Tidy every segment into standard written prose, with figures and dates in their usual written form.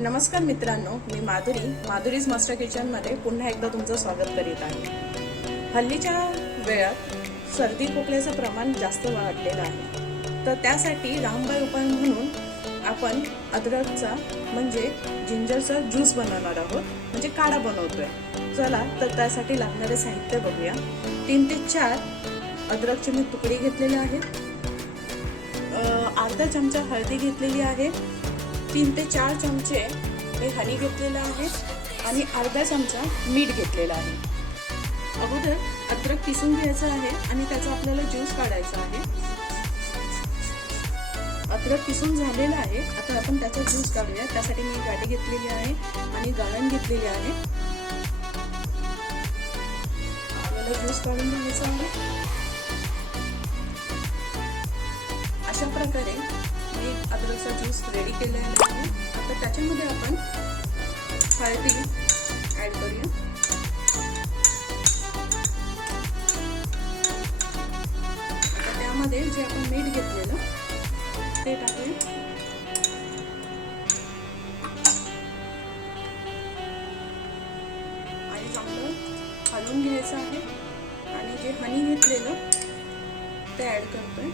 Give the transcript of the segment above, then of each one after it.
नमस्कार मित्रांनो, मी माधुरीज मास्टर किचनमध्ये पुन्हा एकदा तुमचं स्वागत करीत आहे। हल्लीच्या वेळात सर्दी खोकल्याचं प्रमाण जास्त वाढलेलं आहे, तर त्यासाठी रामबाण उपाय म्हणून आपण अद्रकचा म्हणजे जिंजरचा ज्यूस बनवणार आहोत, म्हणजे काढा बनवतोय। चला तर त्यासाठी लागणारे साहित्य बघूया। 3 ते 4 अद्रकचे मी तुकडे घेतलेले आहेत, अर्धा चमचा हळदी घेतलेली आहे, 3 ते 4 चमचे हे हनी घेतलेलं आहे आणि अर्धा चमचा मीठ घेतलेला आहे। अगोदर अद्रक किसून घ्यायचं आहे आणि त्याचा आपल्याला ज्यूस काढायचा आहे। अद्रक किसून झालेला आहे, आता आपण त्याचा ज्यूस काढूया। त्यासाठी मी गाठी घेतलेली आहे आणि गाळण घेतलेली आहे। आपल्याला ज्यूस काढून घ्यायचा आहे। अशा प्रकारे मी अद्रकचा ज्यूस रेडी केलेला आहे। आता त्याच्यामध्ये आपण हळदी ऍड करूया। आता त्यामध्ये जे आपण मीठ घेतलेलं ते टाकूया आणि चांगलं हलवून घ्यायचं आहे आणि जे हनी घेतलेलं ते ऍड करतोय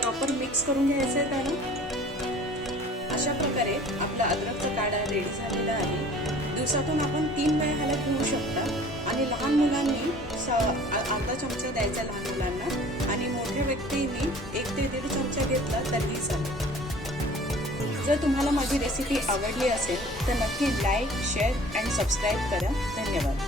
प्रॉपर मिक्स करून घ्यायचं आहे त्याला। अशा प्रकारे आपला अद्रकचा काढा रेडी झालेला आहे। दिवसातून आपण 3 वेळा ह्याला पिऊ शकता आणि लहान मुलांनी अर्धा चमचा द्यायचा लहान मुलांना आणि मोठ्या व्यक्तींनी 1 ते 1.5 चमचा घेतला तरीही चालेल। जर तुम्हाला माझी रेसिपी आवडली असेल तर नक्की लाईक, शेअर आणि सबस्क्राईब करा। धन्यवाद।